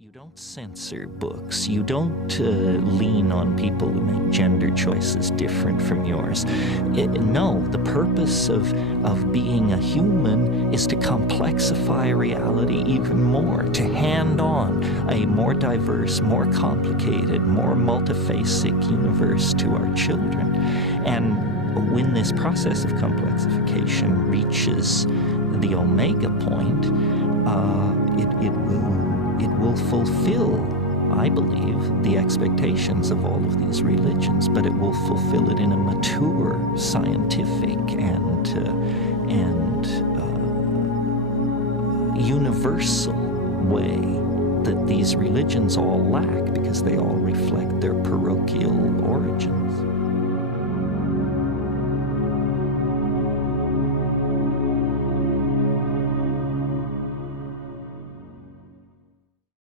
You don't censor books. You don't lean on people who make gender choices different from yours. No, the purpose of being a human is to complexify reality even more, to hand on a more diverse, more complicated, more multifaceted universe to our children. And when this process of complexification reaches the omega point, it will fulfill, I believe, the expectations of all of these religions, but it will fulfill it in a mature, scientific, and universal way that these religions all lack, because they all reflect their parochial origins.